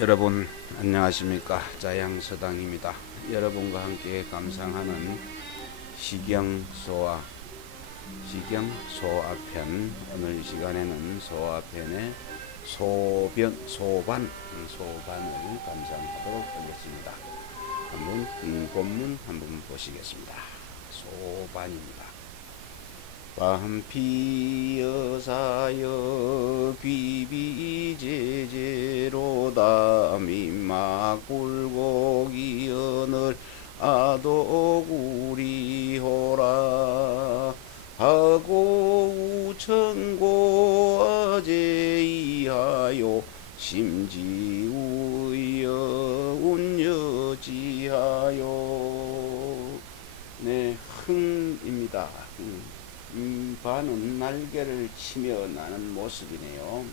여러분 안녕하십니까? 자양서당입니다. 여러분과 함께 감상하는 시경소아편, 오늘 이 시간에는 소아편의 소반을 감상하도록 하겠습니다. 한번 본문 한번 보시겠습니다. 소반입니다. 밤피여사여 귀비제제로다 민막불고기여늘 아도구리호라 하고 우천고아제이하여 심지우여 운여지하여. 네, 흥입니다. 반은 날개를 치며 나는 모습이네요.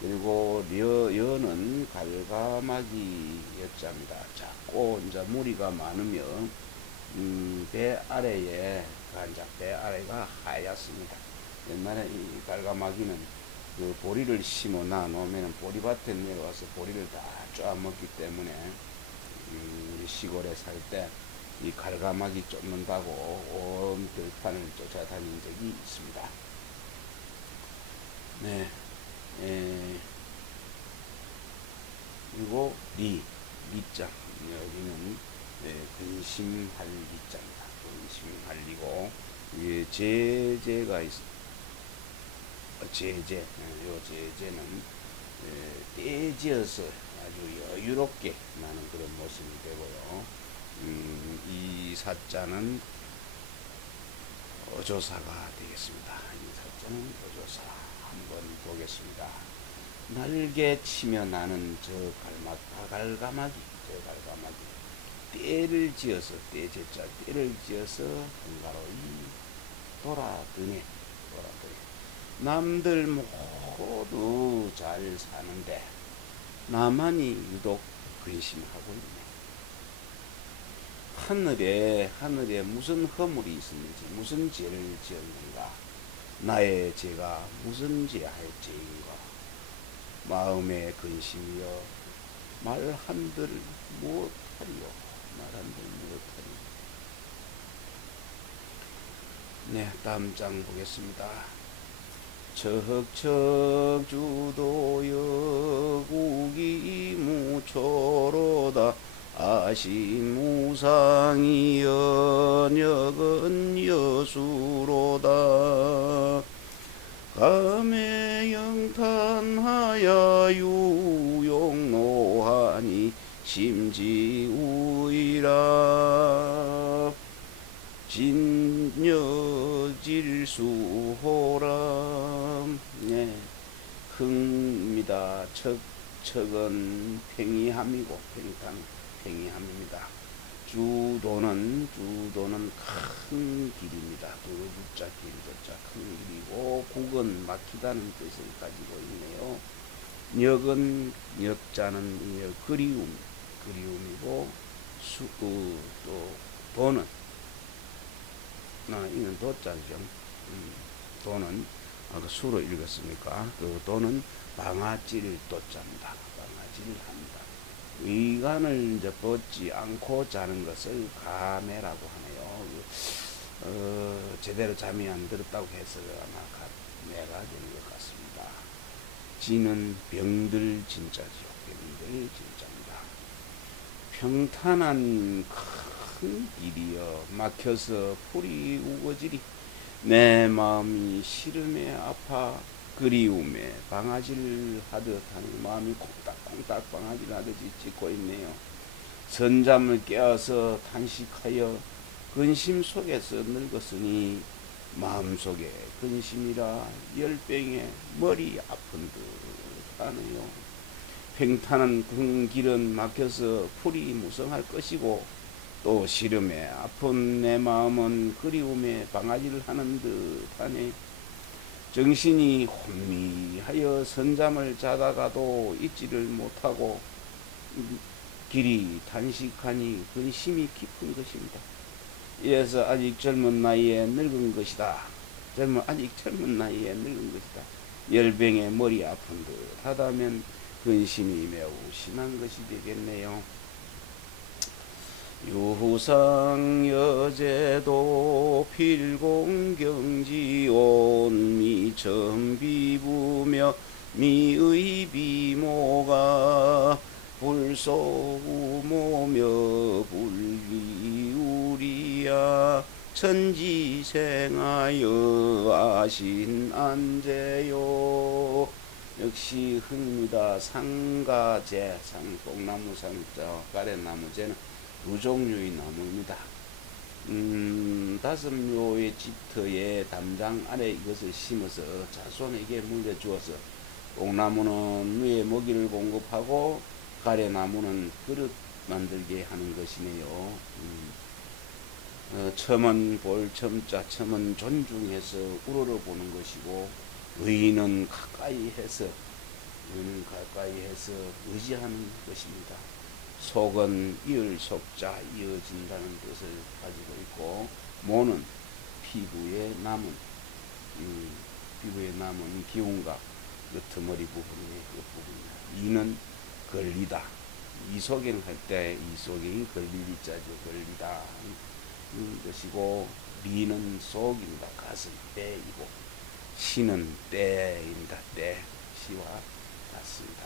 그리고 여는 갈가마기 여자입니다. 작고 이제 무리가 많으면 배 아래에 배 아래가 하얗습니다. 옛날에 이 갈가마기는 그 보리를 심어 놔놓으면 보리밭에 내려와서 보리를 다 쪼아먹기 때문에 우리 시골에 살 때 이 갈가마기 쫓는다고 온 들판을 쫓아다닌 적이 있습니다. 네, 그리고 리자 여기는 근심할 리자입니다. 근심할리고 위에 제제가 제제, 요 제제는 떼지어서 아주 여유롭게 나는 그런 모습이 되고요. 이 사자는 어조사가 되겠습니다. 이 사자는 어조사 한번 보겠습니다. 날개 치며 나는 저 갈가마기 떼를 지어서 떼를 지어서 한가로이 돌아드네. 남들 모두 잘 사는데 나만이 유독 근심하고 있네. 하늘에 무슨 허물이 있었는지, 무슨 죄를 지었는가, 나의 죄가 무슨 죄 할 죄인가, 마음의 근심이여 말한들 무엇하리요. 네, 다음 장 보겠습니다. 척척 주도여 구기무초로다 아시무상이 연역은 여수로다 감에 영탄하야 유용노하니 심지우이라 진여질수호람. 네, 흥입니다. 척은 팽이함이고 팽이함입니다. 주도는 큰 길입니다. 두자 길, 큰 길이고 국은 막히다는 뜻을 가지고 있네요. 역은 역자는 그리움이고 또 도는 이는 도자죠. 도는 아까 수로 읽었으니까 그 도는 방아찌를 도자입니다. 방아찌를 합니다. 위간을 이제 벗지 않고 자는 것을 가매라고 하네요. 제대로 잠이 안 들었다고 해서 아마 가매가 되는 것 같습니다. 지는 병들 진짜지요. 병들 진짜입니다. 평탄한 큰 길이여 막혀서 풀이 우거지리 내 마음이 시름에 아파 그리움에 방아질 하듯 하는 마음이 콩닥콩닥 방아질 하듯 짖고 있네요. 선잠을 깨어서 탄식하여 근심 속에서 늙었으니 마음속에 근심이라 열병에 머리 아픈 듯 하네요. 평탄한 그 길은 막혀서 풀이 무성할 것이고 또 시름에 아픈 내 마음은 그리움에 방아지를 하는 듯하네. 정신이 혼미하여 선잠을 자다가도 잊지를 못하고 길이 단식하니 근심이 깊은 것입니다. 이어서 아직 젊은 나이에 늙은 것이다. 아직 젊은 나이에 늙은 것이다. 열병에 머리 아픈 듯 하다면 근심이 매우 심한 것이 되겠네요. 유상 여제도 필공경지온 미천비부며 미의 비모가 불소우모며 불기우리야 천지생하여 아신안제요. 역시 흥입니다. 상가제, 뽕나무 상자, 가래나무제는 두 종류의 나무입니다. 5묘의 집터에 담장 아래 이것을 심어서 자손에게 물려주어서 뽕나무는 위에 먹이를 공급하고 가래나무는 그릇 만들게 하는 것이네요. 첨은 볼첨자 첨은 존중해서 우러러보는 것이고 의인은 가까이 해서 의지하는 것입니다. 속은 이을 속자 이어진다는 뜻을 가지고 있고 모는 피부에 남은 기운과 끄트머리 부분의 끝부분이다. 이는 걸리다. 이소경 할 때 이소경이 걸리리 자죠. 걸리다 것이고 리는 속입니다. 가슴 때이고 시는 때입니다. 때 시와 같습니다.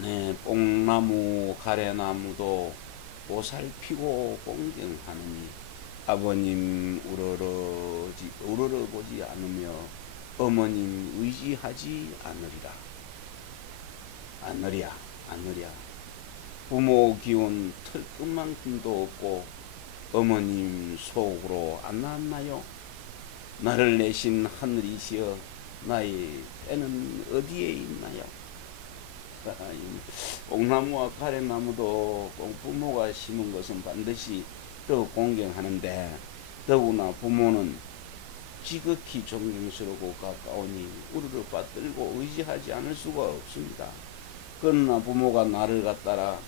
네, 뽕나무 가래나무도 보살피고 공경하느니 아버님 우러러보지 않으며 어머님 의지하지 않으랴. 부모 기운 털끝만큼도 없고 어머님 속으로 안 나왔나요? 나를 내신 하늘이시여 나의 때는 어디에 있나요? 뽕나무와 가래나무도 부모가 심은 것은 반드시 더욱 공경하는데 더구나 부모는 지극히 존경스럽고 가까우니 우르르 받들고 의지하지 않을 수가 없습니다. 그러나 부모가 나를 갖다가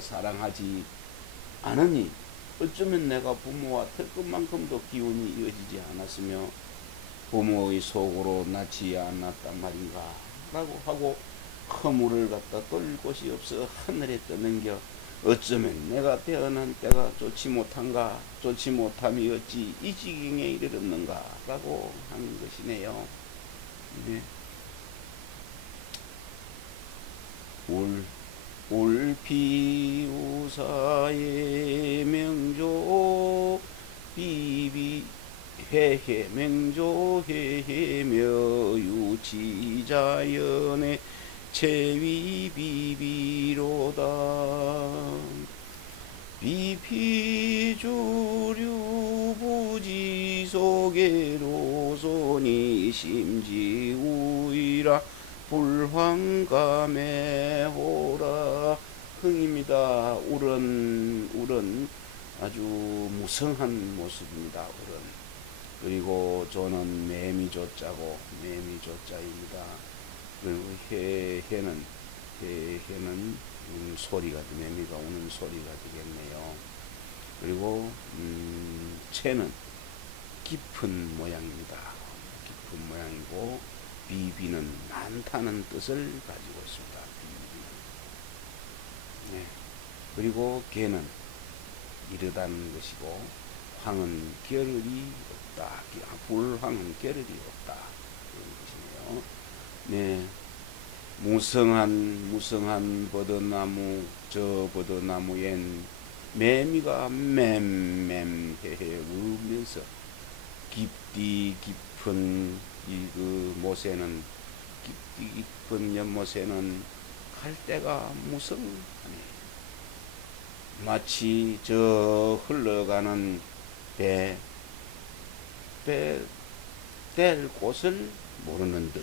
사랑하지 않으니 어쩌면 내가 부모와 털끝만큼도 기운이 이어지지 않았으며 부모의 속으로 낳지 않았단 말인가 라고 하고 허물을 갖다 돌릴 곳이 없어 하늘에 떠넘겨 어쩌면 내가 태어난 때가 좋지 못함이 어찌 이 지경에 이르렀는가 라고 하는 것이네요. 네. 울피우사의 명조 비비해해 맹조해해며 유치자연의 체위비비로다. 비피주류부지속에로손이 심지우이라 불황감해오라. 흥입니다. 울은 아주 무성한 모습입니다. 울은. 그리고 저는 매미조자고 매미조자입니다. 그리고 해는 소리가 매미가 우는 소리가 되겠네요. 그리고 채는 깊은 모양입니다. 깊은 모양이고 비비는 많다는 뜻을 가지고 있습니다. 비비는. 네. 그리고 개는 이르다는 것이고 황은 겨를이 없다. 불황은 겨를이 없다. 그런 것이네요. 네. 무성한 버드나무, 저 버드나무엔 매미가 맴매해 울면서 깊은 깊은 연못에는 갈대가 무성하네. 마치 저 흘러가는 뗄 곳을 모르는 듯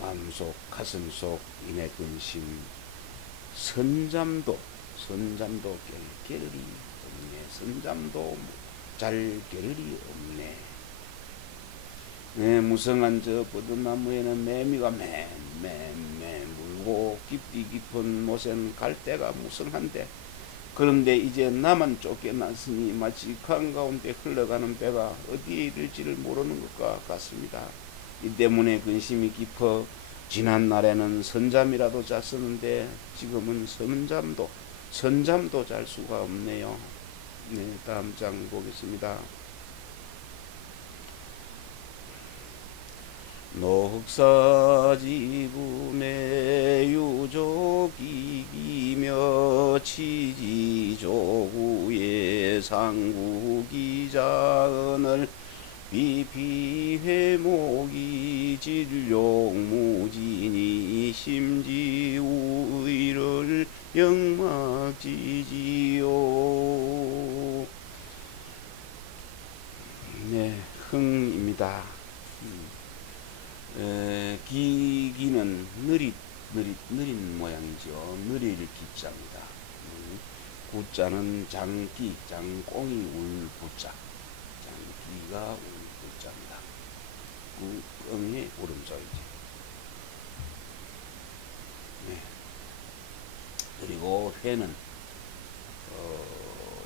마음속 가슴속 인의 근심 선잠도 겨를이 없네. 선잠도 잘 겨를이 없네. 네, 무성한 저 버드나무에는 매미가 매 물고 깊은 못엔 갈대가 무성한데 그런데 이제 나만 쫓겨났으니 마치 강 가운데 흘러가는 배가 어디에 이를지를 모르는 것과 같습니다. 이 때문에 근심이 깊어 지난 날에는 선잠이라도 잤었는데 지금은 선잠도 잘 수가 없네요. 네, 다음 장 보겠습니다. 녹사지분의 유족이기며 치지조구의 상구기자언을 비피회목이 진룡무진이 심지우의를 영막지지요. 네, 흥입니다. 기기는 느린 모양이죠. 느릴 기자입니다. 구자는 장기, 장꽁이 울 부자. 장기가 울 부자입니다. 구엉의 오른쪽이죠. 네. 그리고 회는,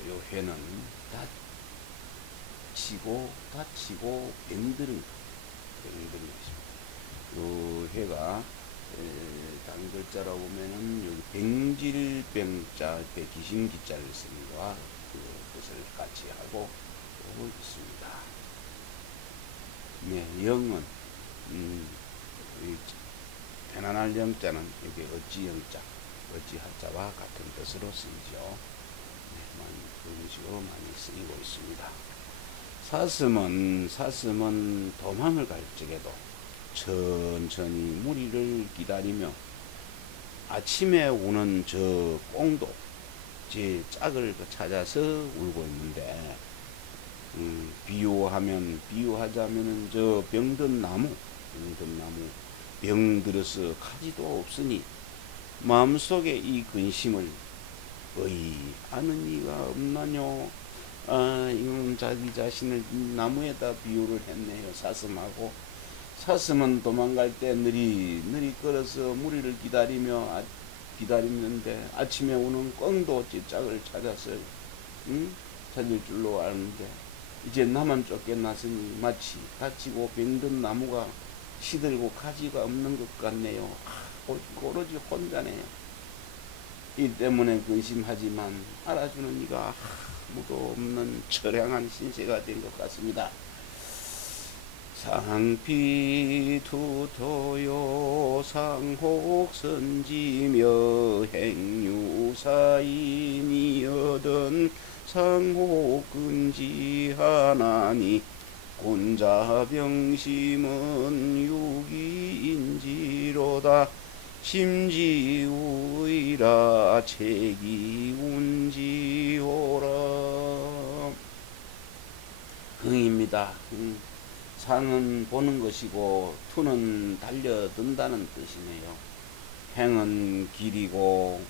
요 회는 다치고 병드는 것입니다. 요 해가 다른 글자로 보면은 여기 병질병자 옆에 귀신기자를 쓰는 거와 그것을 같이 하고 있습니다. 네, 영은 편안할 영자는 여기 어찌영자, 어찌하자와 같은 뜻으로 쓰이죠. 네, 그런 식으로 많이 쓰이고 있습니다. 사슴은 도망을 갈 적에도 천천히 무리를 기다리며 아침에 우는 저 꽁도 제 짝을 찾아서 울고 있는데, 비유하자면은 저 병든 나무 병들어서 가지도 없으니 마음속에 이 근심을 아는 이가 없나뇨. 이건 자기 자신을 나무에다 비유를 했네요. 사슴은 도망갈 때 느리 걸어서 무리를 기다리는데 아침에 오는 꿩도 찌짝을 찾아서 찾을 줄로 아는데 이제 나만 쫓겨났으니 마치 다치고 병든 나무가 시들고 가지가 없는 것 같네요. 오로지 혼자네요. 이 때문에 근심하지만 알아주는 이가 아무도 없는 처량한 신세가 된 것 같습니다. 상피투토요 상혹선지며 행유사인이여든 상혹근지하나니 곤자병심은 유기인지로다 심지우이라 책이운지오라. 흥입니다. 상은 보는 것이고 투는 달려든다는 뜻이네요. 행은 길이고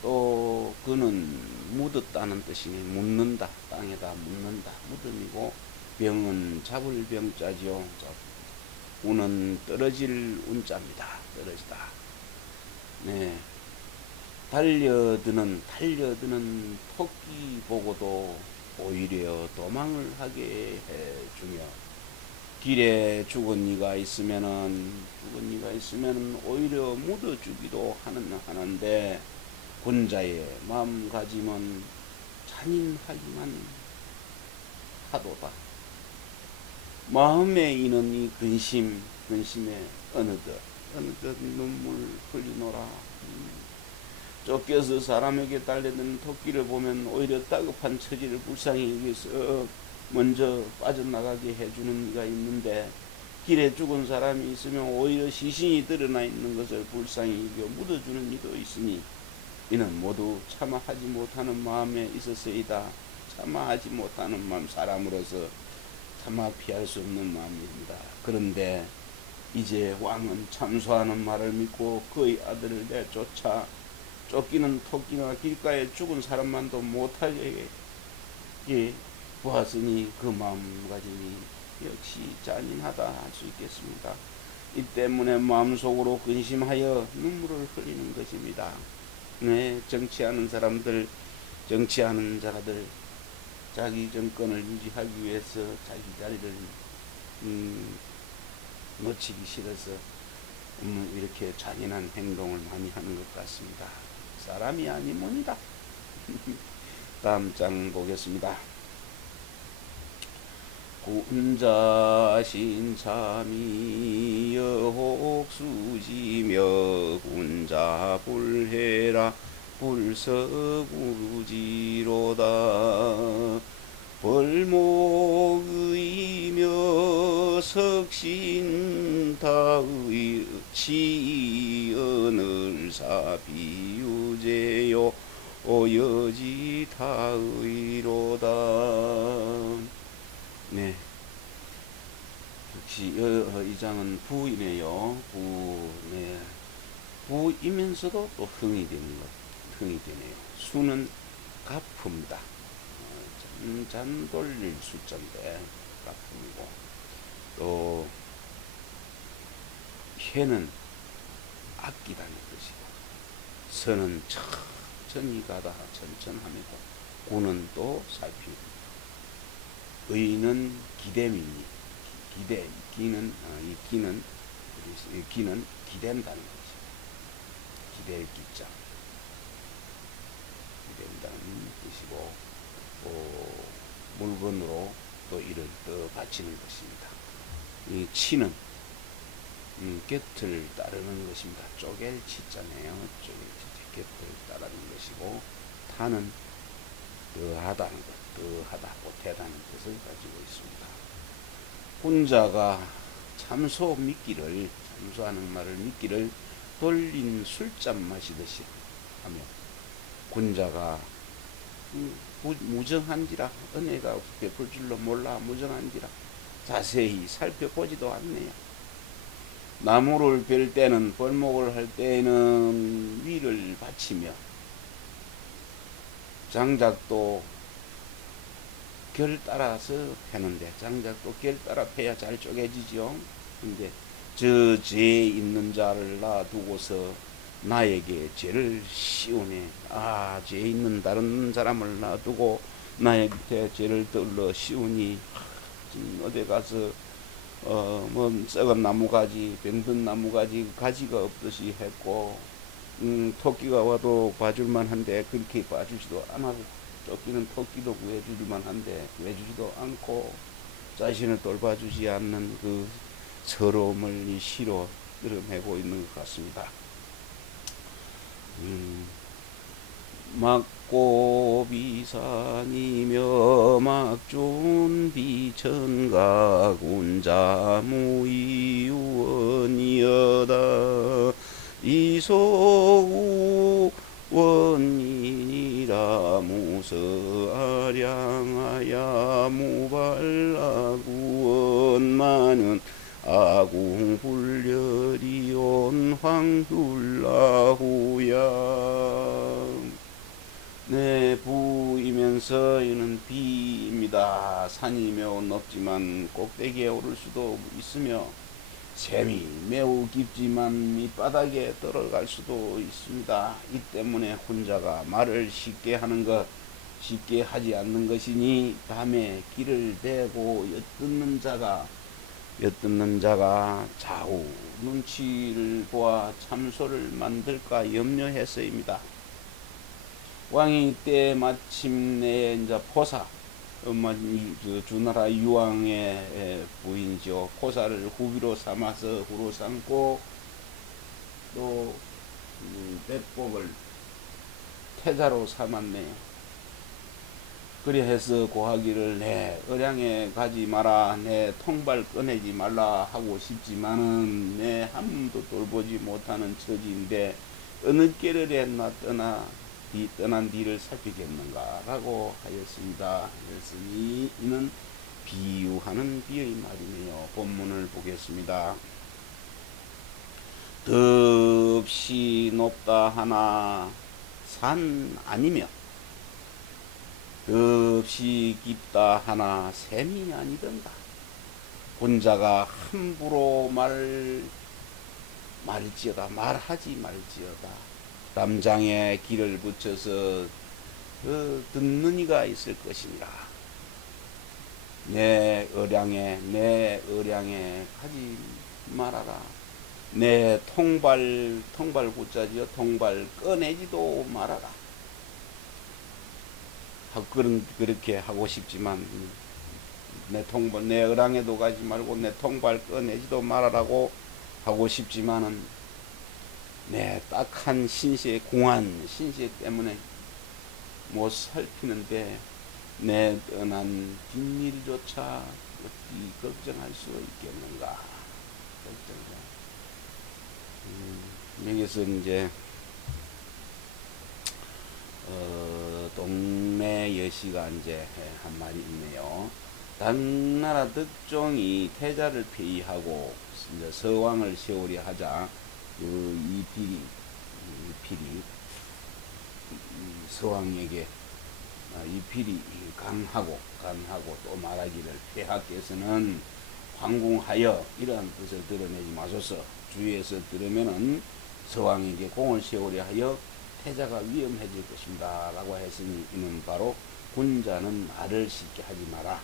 또 그는 묻었다는 뜻이니 묻는다, 땅에다 묻는다, 무덤이고 병은 잡을 병자죠. 운은 떨어질 운자입니다. 떨어지다. 네. 달려드는 토끼 보고도 오히려 도망을 하게 해주며, 길에 죽은 이가 있으면은 오히려 묻어주기도 하는데 군자의 마음가짐은 잔인하기만 하도다. 마음에 있는 이 근심에 어느덧 눈물 흘리노라. 쫓겨서 사람에게 달려드는 토끼를 보면 오히려 다급한 처지를 불쌍히 여기서 먼저 빠져나가게 해주는 이가 있는데, 길에 죽은 사람이 있으면 오히려 시신이 드러나 있는 것을 불쌍히 여겨 묻어주는 이도 있으니 이는 모두 참아하지 못하는 마음에 있어서이다. 참아하지 못하는 마음, 사람으로서 차마 피할 수 없는 마음입니다. 그런데 이제 왕은 참소하는 말을 믿고 그의 아들을 내쫓아 쫓기는 토끼나 길가에 죽은 사람만도 못하게 보았으니 그 마음가짐이 역시 잔인하다 할 수 있겠습니다. 이 때문에 마음속으로 근심하여 눈물을 흘리는 것입니다. 네, 정치하는 자들 자기 정권을 유지하기 위해서 자기 자리를 놓치기 싫어서 이렇게 잔인한 행동을 많이 하는 것 같습니다. 사람이 아니모니다. 다음 장 보겠습니다. 군자신참이 여혹수지며 군자불해라 불서구지로다 벌목의며 석신타의 치언을사 비유제요 여지타의로다. 네, 역시 이 장은 부이네요. 네, 부이면서도 또 흥이 되네요. 수는 가품이다. 잔 돌릴 숫자인데 가품이고, 또 해는 아끼다는 뜻이고, 선은 천천히 가다 천천함이고, 구는 또 살피고, 의는 기됨이니 기는 기댄다는 거지. 기댈 기자 기댄다는 뜻이고, 또 물건으로 또 이를 또 바치는 것입니다. 이 치는 곁을 따르는 것입니다. 쪼갤 치자네요. 쪼갤 치자, 곁을 따르는 것이고, 타는 더하다는 것, 더하다, 못하다는 뜻을 가지고 있습니다. 군자가 참소하는 말을 믿기를 돌린 술잔 마시듯이 하며, 군자가 무정한지라, 은혜가 베풀 줄로 몰라 무정한지라 자세히 살펴보지도 않네요. 나무를 벨 때는, 벌목을 할 때는 위를 받치며, 장작도 결 따라서 패는데, 장작도 결 따라 패야 잘 쪼개지죠. 근데 저 죄 있는 자를 놔두고서 나에게 죄를 씌우네. 죄 있는 다른 사람을 놔두고 나에게 죄를 들러 씌우니, 어디 가서 썩은 나무가지, 병든 나무가지, 가지가 없듯이 했고, 토끼가 와도 봐줄만 한데 그렇게 봐주지도 않아고, 쫓기는 토끼도 구해주기만 한데 구해주지도 않고, 자신을 돌봐주지 않는 그 서러움을 이 시로 드러내고 있는 것 같습니다. 막고비산이며 막존 비천가 군자무이원이여다 이소우 원인이라 무서아량하야 무발라구원만은 아궁불려리온 황둘라후야. 네, 부이면서 이는 비입니다. 산이 매우 높지만 꼭대기에 오를 수도 있으며, 샘이 매우 깊지만 밑바닥에 들어갈 수도 있습니다. 이 때문에 혼자가 말을 쉽게 하지 않는 것이니, 밤에 길을 대고 엿듣는 자가 좌우 눈치를 보아 참소를 만들까 염려해서입니다. 왕이 때 마침내 이제 포사, 주나라 유왕의 부인이죠. 포사를 후비로 삼아서 후로 삼고, 또 백복을 태자로 삼았네요. 그리 해서 고하기를, 내 을양에 가지 마라, 내 통발 꺼내지 말라 하고 싶지만은 내 한번도 돌보지 못하는 처지인데 어느 길을 했나 떠난 뒤를 살피겠는가 라고 하였습니다. 그랬으니 이는 비유하는 비의 말이네요. 본문을 보겠습니다. 덥시 높다 하나 산 아니며, 덥시 깊다 하나 샘이 아니던가. 군자가 함부로 말할지어다, 말하지 말지어다. 담장에 길을 붙여서 듣는 이가 있을 것이니라. 내 의량에 가지 말아라. 내 통발 구자지요. 통발 꺼내지도 말아라. 그렇게 하고 싶지만 내 어랑에도 가지 말고 내 통발 꺼내지도 말아라고 하고 싶지만은 내 딱한 신세 공안 신세 때문에 못 살피는데 내 떠난 뒷일조차 어찌 걱정할 수 있겠는가. 여기서 이제 동네 여시가 이제 한 말이 있네요. 당나라 덕종이 태자를 폐위하고 이제 서왕을 세우려 하자 이필이 서왕에게 이필이 강하고 또 말하기를 폐하께서는 황궁하여 이러한 뜻을 드러내지 마소서. 주위에서 들으면은 서왕에게 공을 세우려 하여 태자가 위험해질 것입니다 라고 했으니 이는 바로 군자는 말을 쉽게 하지 마라.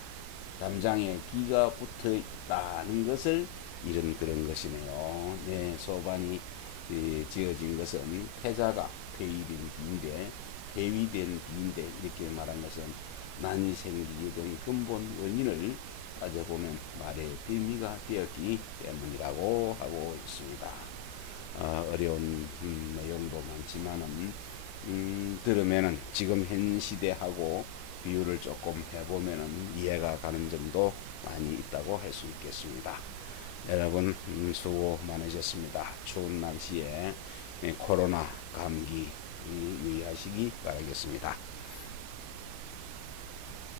담장에 기가 붙어 있다는 것을 이런 그런 것이네요. 네, 소반이 지어진 것은 태자가 폐위된 뒤인데 이렇게 말한 것은 난이 생기게 된 근본 원인을 따져보면 말의 빌미가 되었기 때문이라고 하고 있습니다. 어려운 내용도 많지만은 들으면은 지금 현 시대하고 비유를 조금 해보면은 이해가 가는 점도 많이 있다고 할 수 있겠습니다. 여러분 수고 많으셨습니다. 추운 날씨에 코로나 감기 유의하시기 바라겠습니다.